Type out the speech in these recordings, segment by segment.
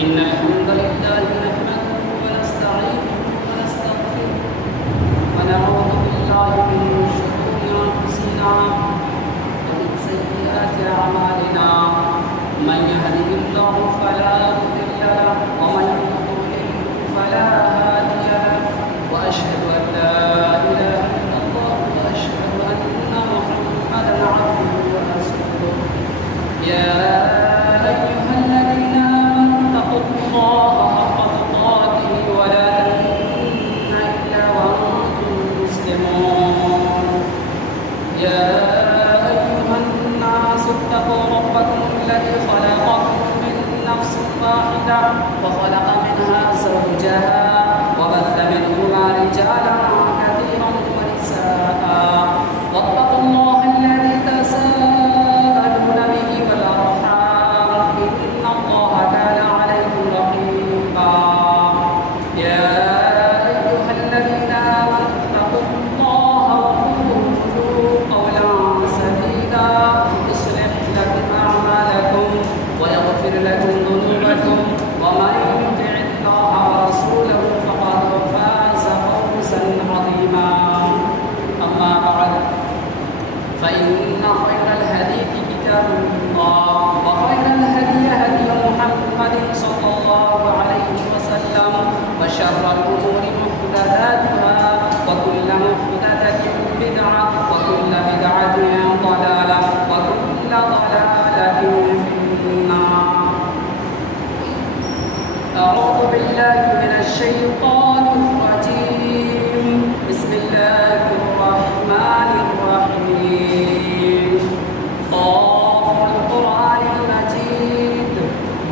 إن الحمد لله نحمده ونستعينه ونستغفره ونعوذ بالله من شرور أنفسنا ومن سيئات أعمالنا من يهده الله فلا مضل له ومن يضلل فلا هادي له وأشهد أن لا إله إلا الله وأشهد أن محمدا عبده ورسوله يا أيها الذين آمنوا اتقوا الله حق تقاته ولا تموتن إلا وأنتم مسلمون يا أيها الناس اتقوا ربكم الذي خلقكم من نفس واحدة وخلق منها زوجها وبث منهما رجالا كثيرا ونساء واتقوا الله الذي تساءلون به والأرحام إن الله كان عليكم رقيبا يا أيها الذين آمنوا اتقوا الله وقولوا قولا سديدا يصلح لكم أعمالكم ويغفر لكم ذنوبكم ومن يطع الله ورسوله فقد فاز فوزا عظيما أما بعد فإن خير الحديث كتاب الله وخير الهدي هدي محمد صلى الله عليه وسلم وشر الأمور محدثاتها وكل محدثة بدعة وكل بدعة ضلالة وكل ضلالة في النار. أعوذ بالله من الشيطان الرجيم. بسم الله الرحمن الرحيم. طه القرآن المجيد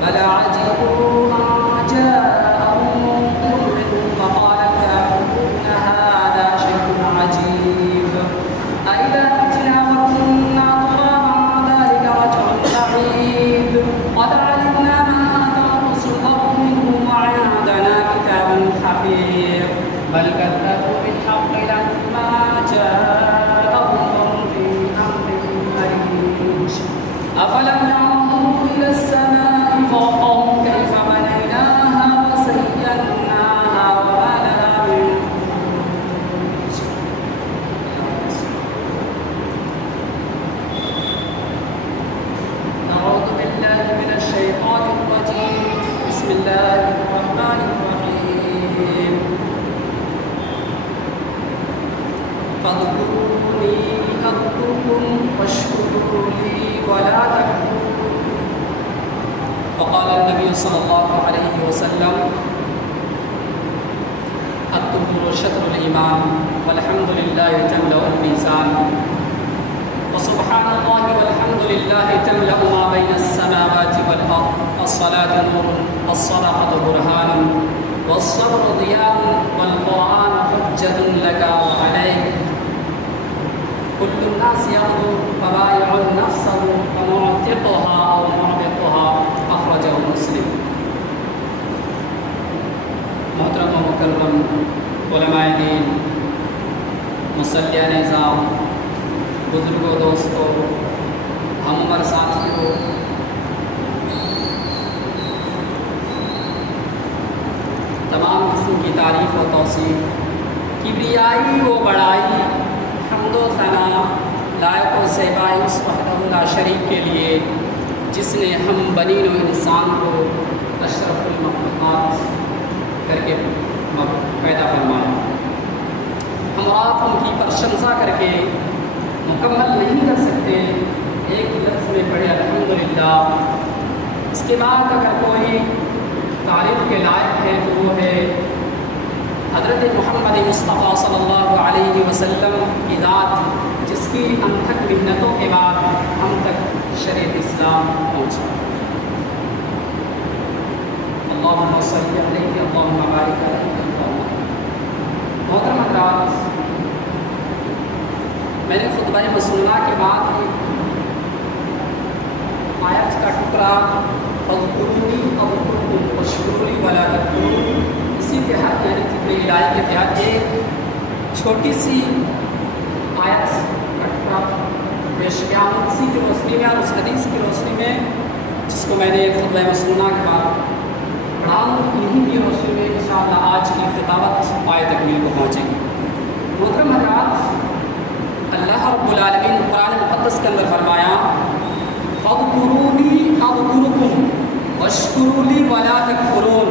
بل عجبوا أن جاءهم منذر منهم فقال الكافرون هذا شيء عجيب أإذا متنا وكنا ترابا ذلك رجع بعيد قد علمنا ما تنقص الأرض منهم وعندنا كتاب حفيظ بل كذبوا بالحق لما جاءهم وهم في أمر مريج أفلم ينظروا إلى السماء فوقهم كيف بنيناها وزيناها وما لها من فروج. أعوذ بالله من الشيطان الرجيم. بسم الله الرحمن الرحيم. فاذكروني أذكركم واشكروا لي ولا تكفرون. وقال النبي صلى الله عليه وسلم الطهور شطر الإيمان والحمد لله تملأ الميزان وسبحان الله والحمد لله تملأ ما بين السماوات والأرض. الصلاة نور الصدقة برهان والصبر ضياء والقرآن حجة لك وعليك. كل الناس يغدو فبايع نفسه فمعتقها أو معبقها. أخرجه مسلم. محترم و مکرم علماء دین، مصلیان نظام، بزرگوں، دوستوں، ہم عمر ساتھیوں، تمام قسم کی تعریف و توصیف، کبریائی و بڑائی، حمد و ثنا لائق و زیبائی اس وحدہ لا شریک کے لیے جس نے ہم بنی و انسان کو اشرف المخلوقات کر کے پیدا فرمایا. ہم آپ ان کی پرشنسا کر کے مکمل نہیں کر سکتے. ایک لفظ میں پڑھے الحمدللہ. اس کے بعد اگر کوئی تعریف کے لائق ہے تو وہ ہے حضرت محمد مصطفیٰ صلی اللہ علیہ وسلم کی ذات، جس کی انتھک محنتوں کے بعد ہم تک شریعت اسلام پہنچا. اللہم صلی علیہ اللہم بارک علیہ. محترم حضرات، میں نے خطبہ مسنونہ کے بعد آیت کا ٹکڑا فاذکرونی اذکرکم واشکروا لی ولا تکفرون، اسی کے تحت یعنی ذکر الہی کے تحت ایک چھوٹی سی آیت کا ٹکڑا پیش کیا ہوں اسی کی روشنی میں اور اس حدیث کی روشنی میں جس کو میں نے خطبہ مسنونہ کے بعد ہم انہیں کی روشنی میں انشاءاللہ آج کی خطابت آیت تکمیل کو پہنچیں گے۔ محترم حضرات، اللہ رب العالمین قرآن مقدس کے اندر فرمایا فاذکرونی اذکرکم واشکروا لی ولا تکفرون۔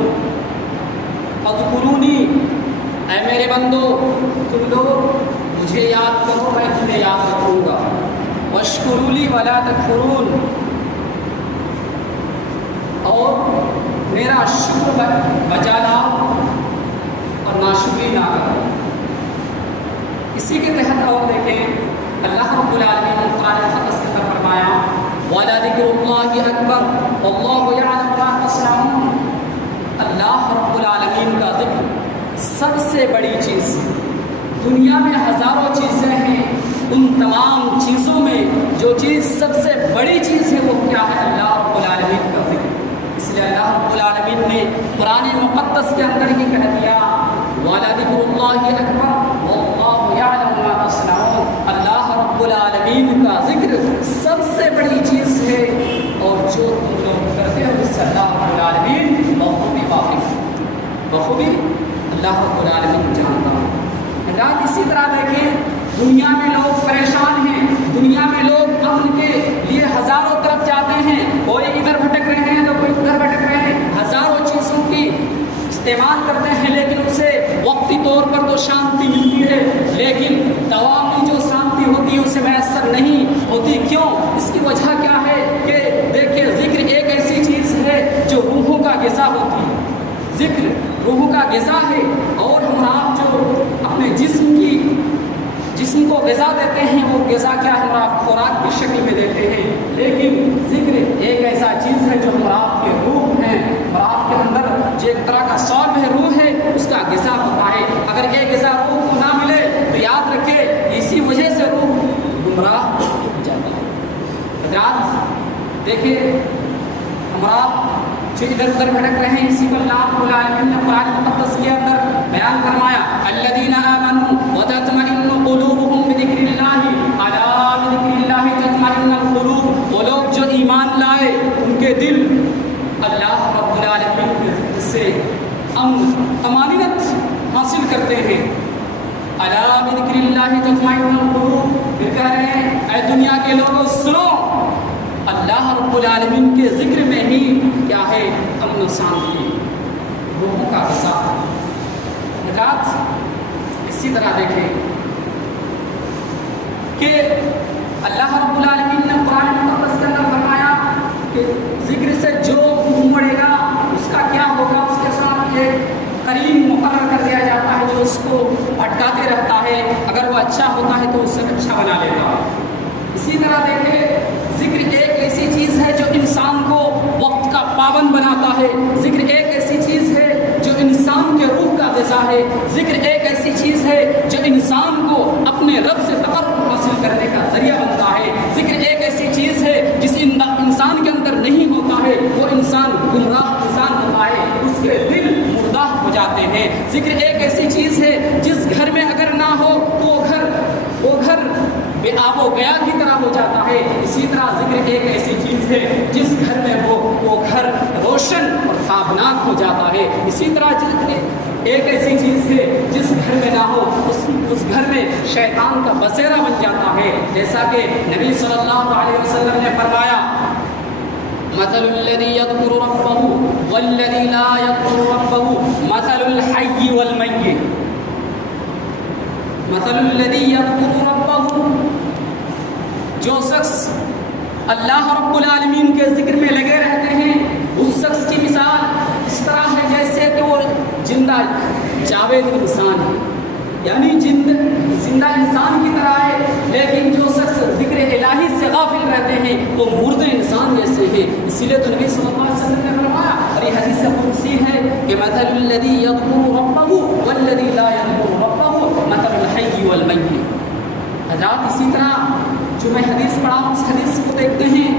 فاذکرونی، اے میرے بندو تم لوگ مجھے یاد کرو، میں تمہیں یاد رکھوں گا۔ واشکروا لی ولا تکفرون، اور میرا شکر بجا لاؤ اور ناشکری نہ کرو۔ اسی کے تحت اور دیکھیں اللہ رب العالمین قرآن مقدس کے اندر فرمایا وَلَذِكْرُ اللَّهِ أَكْبَرُ وَاللَّهُ يَعْلَمُ مَا تَصْنَعُونَ۔ اللہ رب العالمین کا ذکر سب سے بڑی چیز ہے۔ دنیا میں ہزاروں چیزیں ہیں، ان تمام چیزوں میں جو چیز سب سے بڑی چیز ہے وہ کیا ہے؟ اللہ رب العالمین کا ذکر۔ اس لیے اللہ رب العالمین نے قرآن مقدس کے اندر ہی کہہ دیا وَلَذِكْرُ اللَّهِ أَكْبَرُ وَاللَّهُ يَعْلَمُ مَا تَصْنَعُونَ۔ اللہ رب العالمین کا ذکر سب سے بڑی چیز ہے، اور جو تم لوگ کرتے ہو اس سے اللہ رب العالمین بخوبی واقف ہے، بخوبی اللہ رب العالمین جانتا ہے۔ حضرات اسی طرح دیکھیں دنیا میں لوگ پریشان ہیں، دنیا میں لوگ امن کے لیے ہزاروں طرف جاتے ہیں، کوئی ادھر بھٹک رہے ہیں تو کوئی ادھر بھٹک رہے ہیں، ہزاروں چیزوں کی استعمال کرتے ہیں، لیکن اسے وقتی طور پر تو شانتی ملتی ہے، لیکن دوامی جو شانتی ہوتی ہے اسے میسر نہیں ہوتی۔ کیوں؟ اس کی وجہ کیا ہے کہ دیکھیں ذکر ایک ایسی چیز ہے جو روحوں کا غذا ہوتی ہے، ذکر روحوں کا غذا ہے، اور ہم آپ جو اپنے جسم کو غذا دیتے ہیں وہ غذا کیا ہم آپ خوراک کی شکل میں دیتے ہیں، لیکن ذکر ایک ایسا چیز ہے جو ہم آپ کے روح ہیں، اور آپ کے اندر جو ایک طرح کا شعب ہے، روح ہے، اس کا غذا ہوتا ہے۔ اگر یہ غذا روح کو نہ ملے تو یاد رکھے اسی وجہ سے روح گمراہ ہو جاتا ہے۔ حضرات دیکھیں ہمارا جو ادھر ادھر بھٹک رہے ہیں، اسی کو اللہ رب العالمین نے قرآن مقدس کے اندر بیان فرمایا الذین آمنوا وتطمئن قلوبهم بذکر اللہ الا بذکر اللہ تطمئن القلوب۔ وہ لوگ جو ایمان لائے ان کے دل اللہ رب العالمین کے ذکر سے امن طمانینت حاصل کرتے ہیں۔ الا بذکر اللہ تطمئن القلوب، پھر کہہ رہے ہیں اے دنیا کے لوگوں سنو، اللہ رب العالمین کے ذکر میں ہی کیا ہے؟ امن و شانتی، روحوں کا غذا۔ حضرات اسی طرح دیکھیں کہ اللہ رب العالمین نے قرآن مقدس کے اندر فرمایا کہ ذکر سے جو منہ مڑے گا اس کا کیا ہوگا؟ اس کے ساتھ ایک قرین مقرر کر دیا جاتا ہے جو اس کو بھٹکاتے رہتا ہے، اگر وہ اچھا ہوتا ہے تو اسے اچھا بنا لیتا ہے۔ اسی طرح دیکھیں ذکر ایک ایسی چیز ہے جو انسان کو وقت کا پابند بناتا ہے، ذکر ایک ایسی چیز ہے جو انسان کے روح کا غذا ہے، ذکر ایک ایسی چیز ہے جو انسان کو اپنے رب سے تقرب حاصل کرنے کا ذریعہ بنتا ہے، ذکر ایک ایسی چیز ہے جس انسان کے اندر نہیں ہوتا ہے وہ انسان گمراہ انسان ہوتا ہے، اس کے دل مردہ ہو جاتے ہیں۔ ذکر ایک ایسی چیز ہے جس گھر میں اگر نہ ہو تو وہ گھر بے آب و گیا کی طرح ہو جاتا ہے۔ اسی طرح ذکر ایک ایسی چیز ہے جس گھر میں وہ گھر روشن اور تابناک ہو جاتا ہے۔ اسی طرح ایک ایسی چیز ہے جس گھر میں نہ ہو اس گھر میں شیطان کا بسیرا بن جاتا ہے، جیسا کہ نبی صلی اللہ علیہ وسلم نے فرمایا مثل الذي يذكر ربه والذي لا يذكر ربه مثل الحي والميت۔ مثل الذي يذكر ربه، جو شخص اللہ رب العالمین کے ذکر میں لگے رہتے ہیں اس شخص کی مثال اس طرح ہے جیسے کہ وہ زندہ جاوید انسان ہے، یعنی زندہ انسان کی طرح ہے، لیکن جو شخص ذکر الہی سے غافل رہتے ہیں وہ مردہ انسان جیسے ہیں۔ اسی لیے تو نبی صلی اللہ علیہ وسلم نے فرمایا، اور یہ حدیث قدسی ہے کہ مثل الذی یذکر ربہ والذی لا یذکر ربہ مثل الحی والمیت۔ حضرات اسی طرح جو میں حدیث پڑھا ہوں اس حدیث کو دیکھتے ہیں،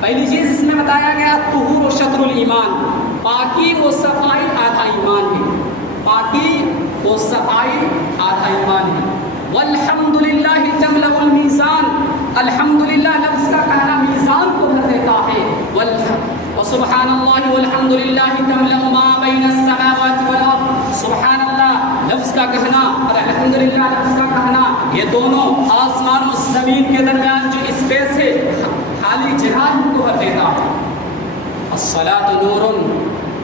پہلی چیز اس میں بتایا گیا طہور و شطر الایمان، پاکی و صفائی آدھا ایمان ہے، پاکی و صفائی آدھا ایمان ہے۔ والحمدللہ تملأ المیزان، الحمدللہ لفظ کا کہنا میزان کو بھر دیتا ہے۔ سبحان اللہ والحمد للہ تملأ ما بین السماوات والارض. سبحان اللہ لفظ کا کہنا اور الحمدللہ لفظ کا کہنا، یہ دونوں آسمان و زمین کے درمیان جو اسپیس ہے، خالی جگہ کو بھر دیتا ہے. الصلاۃ نور،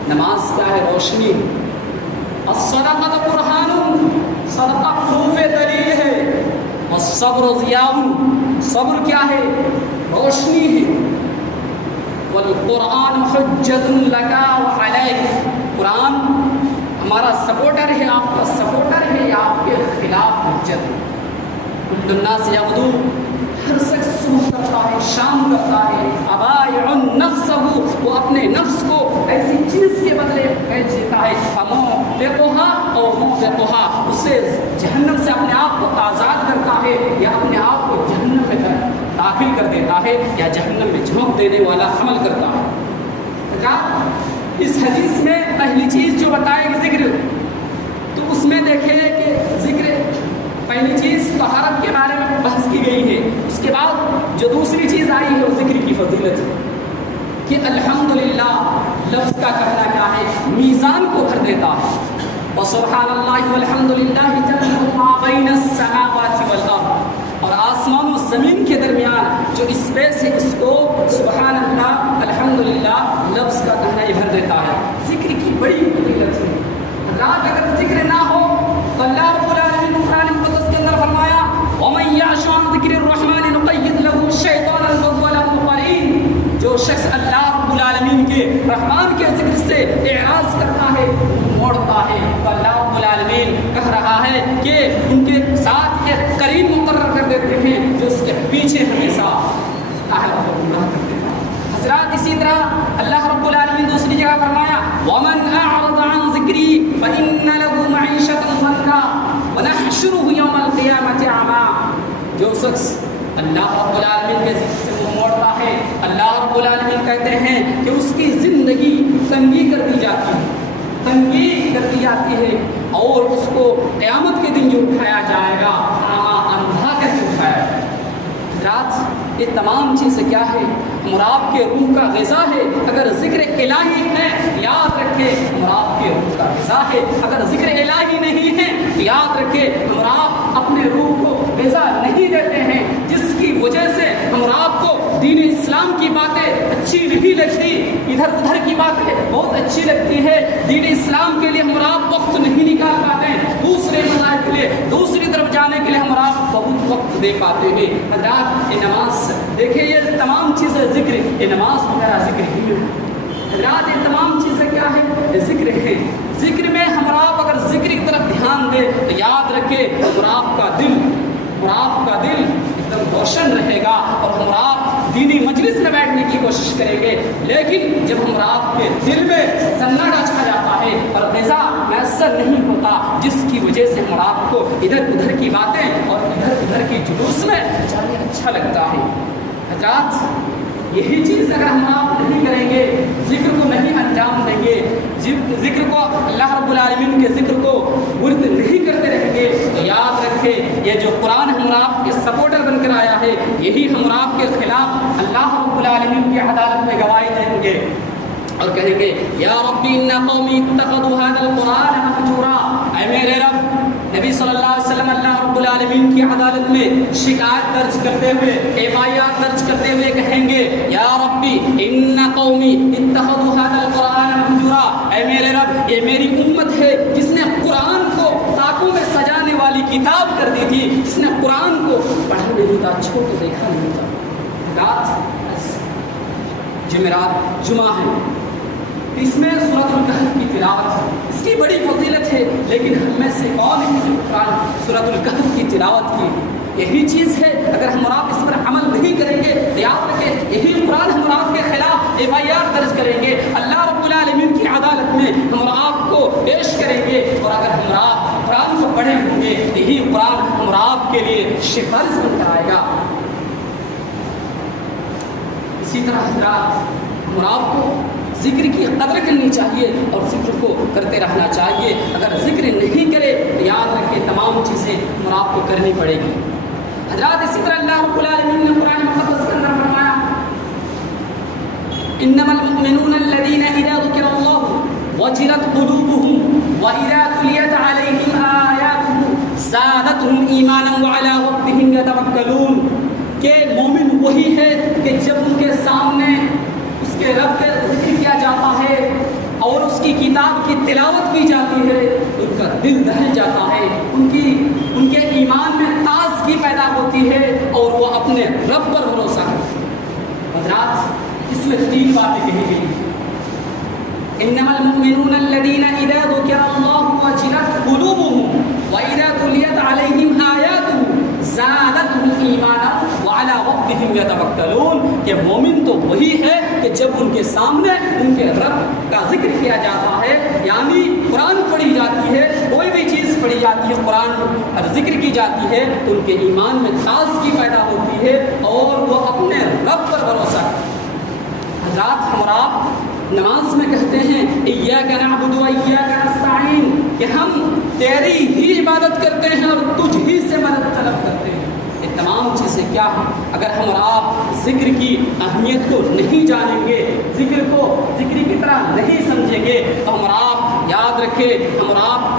نماز کیا ہے؟ روشنی. الصدقۃ برہان، صدقہ پروف دلیل ہے. والصبر ضیاء، صبر کیا ہے؟ روشنی ہے. والقرآن حجت لک وعلیک، قرآن ہمارا سپورٹر ہے، آپ کا سپورٹر ہے یا آپ کے خلاف حجت ہے. کل الناس یغدو، ہر شخص صبح کرتا ہے، شام کرتا ہے. ابائع نفسہ، وہ اپنے نفس کو ایسی چیز کے بدلے بیچ دیتا ہے. فموبقھا او موبقھا، اسے جہنم سے اپنے آپ کو آزاد کرتا ہے یا اپنے آپ کو جہنم میں داخل کر دیتا ہے یا جہنم میں جھونک دینے والا عمل کرتا ہے. اس حدیث میں پہلی چیز جو بتائے گی ذکر، تو اس میں دیکھیں کہ ذکر پہلی چیز طہارت کے بارے میں بحث کی گئی ہے. اس کے بعد جو دوسری چیز آئی ہے وہ ذکر کی فضیلت ہے کہ الحمدللہ لفظ کا کہنا کیا ہے؟ میزان کو بھر دیتا ہے. وسبحان اللہ والحمدللہ تملأ ما بین السماوات والارض، اور آسمان و زمین کے درمیان جو اسپیس ہے اس کو سبحان اللہ الحمدللہ لفظ کا کہنا یہ بھر دیتا ہے. ذکر کی بڑی فضیلت ہے. رات اگر ذکر نہ ہو تو اللہ رب العالمین قرآن مقدس کے اندر فرمایا وَمَن يَعْشُ عَن ذِكْرِ الرَّحْمَنِ نُقَيِّضْ لَهُ شَيْطَانًا فَهُوَ لَهُ قَرِينٌ. جو شخص اللہ رب العالمین کے رحمان کے ذکر سے اعراض کرتا ہے، موڑتا ہے، تو اللہ رب العالمین کہہ رہا ہے کہ ان کے ساتھ ایک قرین مقرر کر دیتے ہیں جو اس کے پیچھے ہمیشہ گمراہ کرتے ہیں. حضرات اسی طرح اللہ رب العالمین دوسری جگہ فرمایا وَمَنْ أَعْرَضَ عَنْ ذِكْرِي فَإِنَّ لَهُ مَعِيشَةً ضَنكًا وَنَحْشُرُهُ يَوْمَ الْقِيَامَةِ أَعْمَىٰ. جو شخص اللہ رب العالمین کے ذکر سے منہ موڑتا ہے، اللہ رب العالمین کہتے ہیں کہ اس کی زندگی تنگی کر دی جاتی ہے، تنگی کر دی جاتی ہے، اور اس کو قیامت کے دن جو اٹھایا جائے گا اندھا کر کے اٹھایا جائے گا. رات یہ تمام چیزیں کیا ہے؟ مراد کے روح کا غذا ہے. اگر ذکر الہی ہے یاد رکھے مراد کے روح کا غذا ہے. اگر ذکر الہی نہیں ہے یاد رکھے مراد اپنے روح کو غذا نہیں دیتے ہیں، جس کی وجہ سے ہمارا کو دین اسلام کی باتیں اچھی نہیں لگتی، ادھر ادھر کی باتیں بہت اچھی لگتی ہے. دین اسلام کے لیے ہمارا وقت نہیں نکال پاتے، دوسرے مذاہب کے لیے دوسری طرف جانے کے لیے ہمارا بہت وقت دے پاتے ہیں. حضرات یہ نماز دیکھیں، یہ تمام چیزیں ذکر، یہ نماز وغیرہ ذکر ہی ہے. حضرات یہ تمام چیزیں کیا ہے؟ یہ ذکر ہے. ذکر میں ہمارا اگر ذکر کی طرف دھیان دے تو یاد رکھے مراد کا دل ایک دم روشن رہے گا اور ہم آپ دینی مجلس میں بیٹھنے کی کوشش کریں گے. لیکن جب ہم آپ کے دل میں سناٹا چھا جاتا ہے اور غذا میسر نہیں ہوتا، جس کی وجہ سے ہم آپ کو ادھر ادھر کی باتیں اور ادھر ادھر کی جلوس میں جانے اچھا لگتا ہے. حضرات یہی چیز اگر ہم آپ نہیں کریں گے، ذکر کو نہیں انجام دیں گے، ذکر کو اللہ رب العالمین کے ذکر کو ورد نہیں کرتے رہیں گے، تو یاد رکھیں یہ جو قرآن ہم آپ کے سپورٹر بن کر آیا ہے، یہی ہم آپ کے خلاف اللہ رب العالمین کی عدالت میں گواہی دیں گے اور کہیں گے یا ربی ان قومی اتخذوا هذا القرآن مهجورا. اے میرے رب، نبی صلی اللہ علیہ وسلم اللہ رب العالمین کی عدالت میں شکایت درج کرتے ہوئے، FIR درج کرتے ہوئے کہیں گے یا ربی ان قومی اتخذوا هذا القرآن مهجورا. اے میرے رب، یہ میری امت ہے جس نے قرآن کو طاقوں میں سجانے والی کتاب کر دی تھی، جس نے قرآن کو پڑھا نہیں تھا، چھو کے دیکھا نہیں تھا. رات جمعرات جمعہ ہے، اس میں سورۃ الکہف کی تلاوت ہے، اس کی بڑی فضیلت ہے. لیکن ہم میں سے کون ہے جو قرآن سورۃ الکہف کی تلاوت کی؟ یہی چیز ہے. اگر ہم آپ اس پر عمل نہیں کریں گے، یاد رکھیں یہی قرآن ہم آپ کے خلاف FIR درج کریں گے، اللہ رب العالمین کی عدالت میں ہم آپ کو پیش کریں گے. اور اگر ہم آپ قرآن کو پڑھے ہوں گے، یہی قرآن ہم آپ کے لیے سفارش بن کر آئے گا. اسی طرح حضرات ہم آپ کو ذکر کی قدر کرنی چاہیے اور ذکر کو کرتے رہنا چاہیے. اگر ذکر نہیں کرے تو یاد رکھیں تمام چیزیں ہم آپ کو کرنی پڑے گی. حضرات اسی طرح اللہ رب العالمین نے قرآن مقدس کے اندر فرمایا انما المؤمنون وجلت قلوبهم وإذا تليت عليهم آياته زادتهم إيمانا وعلى ربهم يتوكلون کہ مومن وہی ہے کہ جب ان کے سامنے اس کے رب کا ذکر کیا جاتا ہے اور اس کی کتاب کی تلاوت کی جاتی ہے ان کا دل دہل جاتا ہے، ان کے ایمان میں تازگی پیدا ہوتی ہے اور وہ اپنے رب پر بھروسہ کرتے ہیں۔ حضرات اس میں 3 باتیں کہی گئی۔ انما المؤمنون الذين اذا ذكر الله وجلت قلوبهم واذا تليت عليهم آياته زادتهم ایمانا وعلى ربهم يتوکلون کہ مومن تو وہی ہے کہ جب ان کے سامنے ان کے رب کا ذکر کیا جاتا ہے، یعنی قرآن پڑھی جاتی ہے، کوئی بھی چیز پڑھی جاتی ہے، قرآن اور ذکر کی جاتی ہے تو ان کے ایمان میں تازگی پیدا ہوتی ہے اور وہ اپنے رب پر بھروسہ کرتے ہیں۔ حضرات ہم اور آپ نماز میں کہتے ہیں ایاک نعبد و ایاک نستعین کہ ہم تیری ہی عبادت کرتے ہیں اور تجھ ہی سے مدد طلب کرتے ہیں۔ یہ تمام چیزیں کیا ہیں؟ اگر ہم اور آپ ذکر کی اہمیت کو نہیں جانیں گے، ذکر کو ذکر کی طرح نہیں سمجھیں گے تو ہم اور آپ یاد رکھیں ہم اور آپ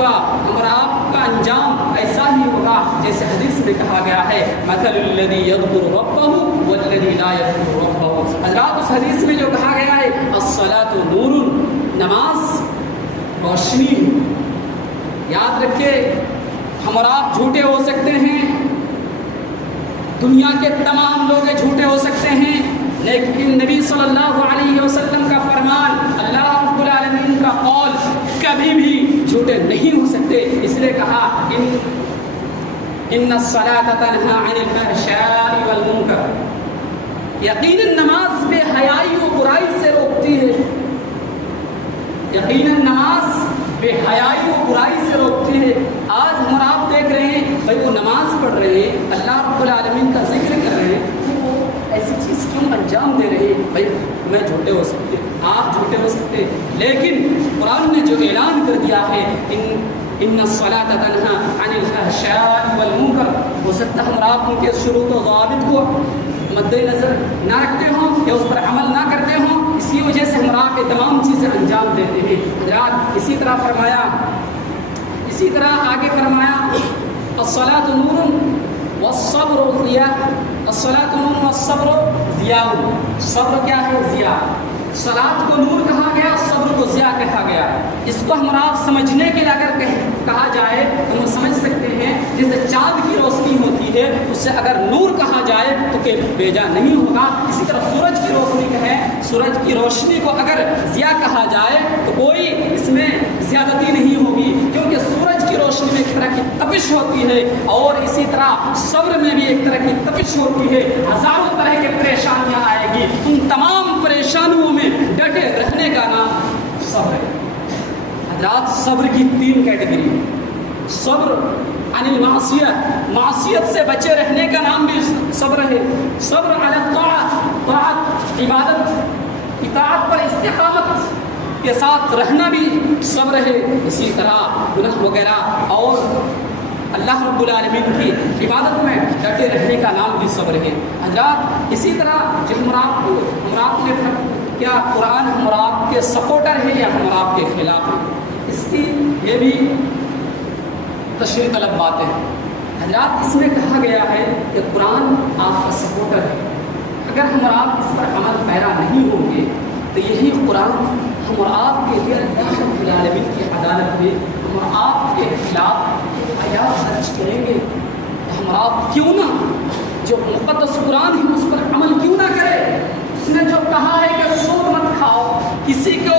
کا انجام ایسا ہی ہوگا جیسے حدیث میں کہا گیا ہے مثل الذی یذکر ربہ والذی لا یذکر ربہ۔ حضرات اس حدیث میں جو کہا گیا ہے الصلاۃ نور، نماز روشنی۔ یاد رکھے ہم اور آپ جھوٹے ہو سکتے ہیں، دنیا کے تمام لوگ جھوٹے ہو سکتے ہیں، لیکن نبی صلی اللہ علیہ وسلم کا فرمان، اللہ رب العالمین کا قول کبھی بھی جھوٹے نہیں ہو سکتے۔ اس لیے کہا ان الصلاۃ تنہی عن الفحشاء والمنکر، یقیناً نماز بے حیائی و برائی سے روکتی ہے، یقیناً نماز بے حیائی و برائی سے روکتی ہے۔ آج ہم آپ دیکھ رہے ہیں بھائی وہ نماز پڑھ رہے ہیں، اللہ رب العالمین کا ذکر کر رہے ہیں، تو وہ ایسی چیز کیوں انجام دے رہے ہیں؟ بھائی میں جھوٹے ہو سکتے، آپ جھوٹے ہو سکتے، لیکن قرآن نے جو اعلان کر دیا ہے ان الصلاۃ تنہی عن الفحشاء والمنکر، ہو سکتا ہے ہم آپ ان کے شروط و ضوابط کو مد نظر نہ رکھتے ہوں یا اس پر عمل نہ کرتے ہوں، اسی وجہ سے ہم آپ یہ تمام چیزیں انجام دیتے ہیں۔ حضرات اسی طرح آگے فرمایا الصلاۃ نور والصبر ضیاء، الصلاۃ نور والصبر ضیاء، صبر کیا ہے؟ ضیاء۔ صلاۃ کو نور کہا گیا، صبر کو ضیاء کہا گیا۔ اس کو ہم آپ سمجھنے کے لیے اگر کہا جائے تو ہم سمجھ سکتے ہیں جیسے چاند کی روشنی ہوتی ہے اسے اگر نور کہا جائے تو کہ بیجا نہیں ہوگا، اسی طرح سورج کی روشنی کہے، سورج کی روشنی کو اگر ضیاء کہا جائے تو کوئی اس میں زیادتی نہیں ہوگی، کیونکہ سورج کی روشنی میں ایک طرح کی تپش ہوتی ہے اور اسی طرح صبر میں بھی ایک طرح کی تپش ہوتی ہے۔ ہزاروں طرح کی پریشانیاں آئے گی، ان تمام پریشانیوں میں ڈٹے رہنے کا نام صبر ہے۔ حضرات صبر کی 3 کیٹیگری، صبر عن المعصیت، معصیت سے بچے رہنے کا نام بھی صبر ہے، صبر علی الطاعت، طاعت عبادت اطاعت پر استقامت کے ساتھ رہنا بھی صبر ہے، اسی طرح گناہ وغیرہ اور اللہ رب العالمین کی عبادت میں ڈٹے رہنے کا نام بھی صبر ہے۔ حضرات اسی طرح جو ہم آپ نے کیا قرآن ہم آپ کے سپورٹر ہے یا ہم آپ کے خلاف ہے، اس کی یہ بھی تشریح طلب بات ہے۔ حضرات اس میں کہا گیا ہے کہ قرآن آپ کا سپورٹر ہے، اگر ہم آپ اس پر عمل پیرا نہیں ہوں گے تو یہی قرآن ہم اور آپ کے لیے اللہ رب العالمین کی عدالت میں ہم اور آپ کے خلاف آیات درج کریں گے۔ ہم اور آپ کیوں نہ جو مقدس قرآن ہے اس پر عمل کیوں نہ کرے؟ اس نے جو کہا ہے کہ سود مت کھاؤ، کسی کو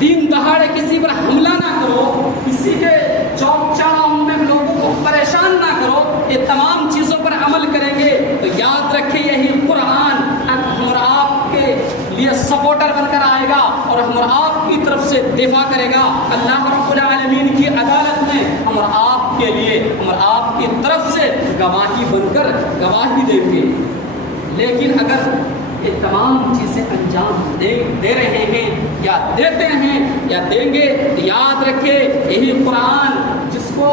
دین دہاڑے کسی پر حملہ نہ کرو، کسی کے چوک چاؤں میں لوگوں کو پریشان نہ کرو، یہ تمام چیزوں پر عمل کریں گے تو یاد رکھیں یہی قرآن ہم اور آپ کے لیے سپورٹر بن کر آئے گا اور ہم اور آپ کی طرف سے دفاع کرے گا۔ اللہ رب العالمین کی عدالت میں ہم اور آپ کے لیے ہم اور آپ کی طرف سے گواہی بن کر گواہی دیں گے۔ لیکن اگر یہ تمام چیزیں انجام دے رہے ہیں یا دیتے ہیں یا دیں گے تو یاد رکھے یہی قرآن جس کو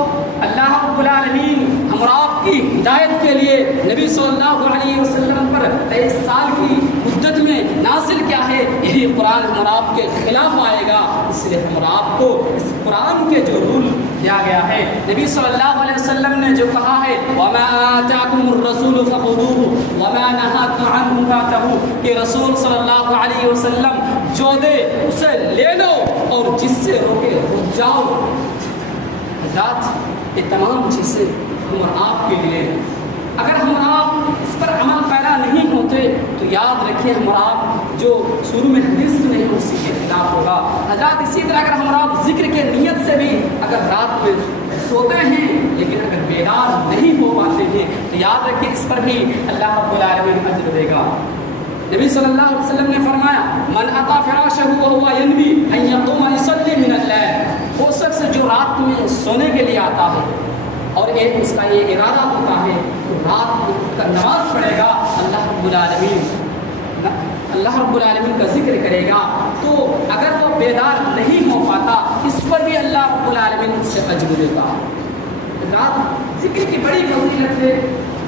اللہ رب العالمین ہم اور آپ کی ہدایت کے لیے نبی صلی اللہ علیہ وسلم پر 23 سال کی مدت میں نازل کیا ہے، یہی قرآن ہم آپ کے خلاف آئے گا. اس لیے ہم آپ کو اس قرآن کے جو رول دیا گیا ہے، نبی صلی اللہ علیہ وسلم نے جو کہا ہے وَمَا آتَاكُمُ الرَّسُولُ فَخُذُوهُ وَمَا نَهَاكُمْ عَنْهُ فَانتَهُوا، کہ رسول صلی اللہ علیہ وسلم جو دے اسے لے لو اور جس سے روکے رک جاؤ. حضرات یہ تمام چیزیں ہم اور آپ کے لیے ہیں. اگر ہم آپ اس پر عمل پیرا نہیں ہوتے تو یاد رکھیے ہم آپ جو شروع میں حدیث نہیں ہو اسی کے خلاف ہوگا. حضرات اسی طرح اگر ہم آپ ذکر کے نیت سے بھی اگر رات میں سوتے ہیں لیکن اگر بیدار نہیں ہو پاتے ہیں تو یاد رکھیے اس پر بھی اللہ رب العالمین اجر دے گا. نبی صلی اللہ علیہ وسلم نے فرمایا من اتا فراشہ وهو ينوي ان يقوم يصلي من الليل، وہ شخص جو رات میں سونے کے لیے آتا ہے اور ایک اس کا یہ ارادہ ہوتا ہے تو رات میں اٹھ کر نماز پڑھے گا، اللہ رب العالمین کا ذکر کرے گا، تو اگر وہ بیدار نہیں ہو پاتا اس پر بھی اللہ رب العالمین اس سے اجر دیتا ہے. رات ذکر کی بڑی فضیلت ہے،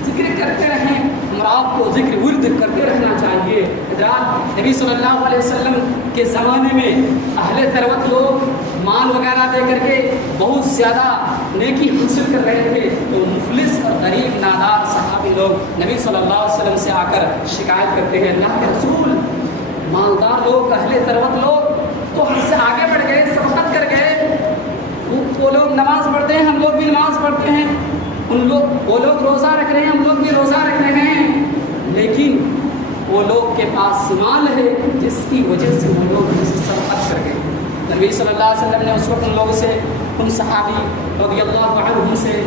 ذکر کرتے رہیں. ہم آپ کو ذکر ورد کرتے رہنا چاہیے. حضرات نبی صلی اللہ علیہ وسلم کے زمانے میں اہل ثروت لوگ مال وغیرہ دے کر کے بہت زیادہ نیکی حاصل کر رہے تھے، تو مفلس اور غریب نادار صحابی لوگ نبی صلی اللہ علیہ وسلم سے آ کر شکایت کرتے ہیں اللہ کے رسول، مالدار لوگ اہل ثروت لوگ تو ہم سے آگے بڑھ گئے، سبقت کر گئے، وہ لوگ نماز پڑھتے ہیں ہم لوگ بھی نماز پڑھتے ہیں، وہ لوگ روزہ رکھ رہے ہیں ہم لوگ بھی روزہ رکھ رہے ہیں، لیکن وہ لوگ کے پاس مال ہے جس کی وجہ سے وہ لوگ ہم سے سبقت کر گئے. نبی صلی اللہ علیہ وسلم نے اس وقت ان لوگوں سے، ان صحابی رضی اللہ عنہم سے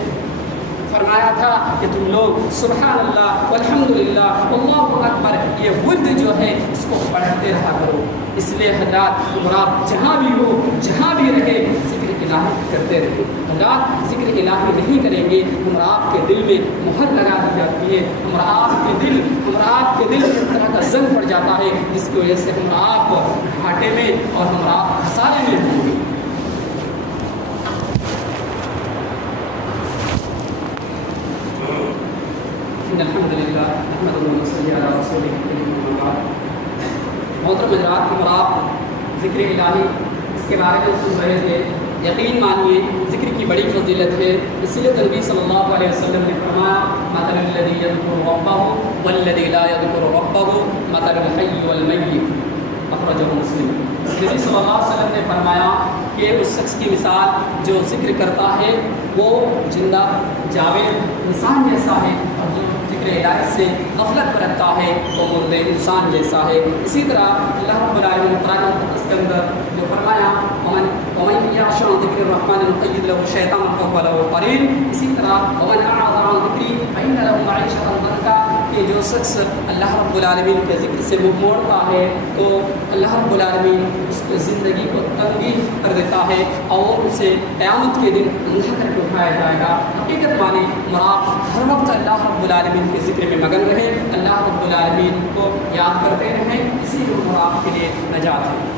فرمایا تھا کہ تم لوگ سبحان اللہ والحمدللہ واللہ اکبر یہ ورد جو ہے اس کو پڑھتے رہا کرو. اس لیے حضرات آپ جہاں بھی ہو جہاں بھی رہے ذکر الہی کرتے رہے. حضرات ذکر الہی نہیں کریں گے ہم آپ کے دل میں مہر لگا دی جاتی ہے، ہم آپ کے دل میں ایک طرح کا زنگ پڑ جاتا ہے جس کی وجہ سے ہم آپ گھاٹے میں اور ہم آپ خسارے میں ہوں گے. الحمد للہ نحمده ونصلي علی رسولہ الکریم اما بعد. محترم حضرات ہم آپ ذکر الہی اس کے بارے میں سن رہے تھے. یقین مانیے ذکر کی بڑی فضیلت ہے، اسی لیے نبی صلی اللہ علیہ وسلم نے فرمایا مثل الذی یذکر ربہ والذی لا یذکر ربہ مثل الحی والمیت، اخرجہ مسلم. نبی صلی اللہ علیہ وسلم نے فرمایا کہ اس شخص کی مثال جو ذکر کرتا ہے وہ زندہ جاوید انسان جیسا ہے، اور جو ذکر الہی سے غفلت برتتا ہے وہ مردے انسان جیسا ہے. اسی طرح اللہ رب العالمین نے قرآن مقدس کے اندر جو فرمایا ومن یعش عن ذکر الرحمن نقید له شیطانا فهو له قرین، اسی طرح ومن اعرض عن ذکری فإن له معیشة ضنکا، کہ جو شخص اللہ رب العالمین کے ذکر سے منہ موڑتا ہے تو اللہ رب العالمین اس کی زندگی کو تنگی کر دیتا ہے اور اسے قیامت کے دن اندھا کر کے اٹھایا جائے گا. حقیقت مانی آپ ہر وقت اللہ رب العالمین کے ذکر میں مگن رہیں، اللہ رب العالمین کو یاد کرتے رہیں، اسی کو آپ کے لیے نجات ہے.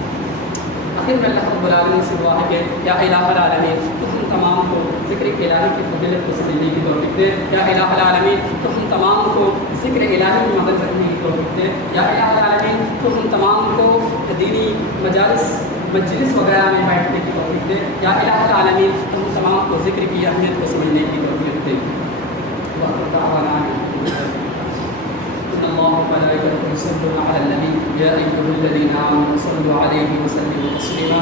آخر میں اللہ رب العالمین سے دعا ہے کہ یا الہ العالمین تو ہم تمام کو ذکر الہی کی فضیلت کو سمجھنے کی توفیق دے. یا الہ العالمین تو ہم تمام کو ذکر الہی کی مدد کرنے کی توفیق دے. یا الہ العالمین تو ہم تمام کو دینی مجلس وغیرہ میں بیٹھنے کی توفیق دے. یا الہ العالمین تو ہم تمام کو ذکر کی اہمیت کو سمجھنے کی توفیق دے. إن الله وملائكته يصلون على النبي يا أيها الذين آمنوا صلوا عليه وسلموا تسليما.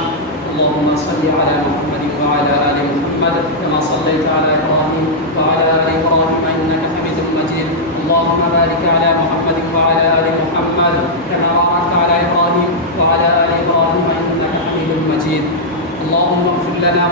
اللهم صل على محمد وعلى آل محمد كما صليت على إبراهيم وعلى آل إبراهيم إنك حميد مجيد. اللهم بارك على محمد وعلى آل محمد كما باركت على إبراهيم وعلى آل إبراهيم إنك حميد مجيد. اللهم اغفر لنا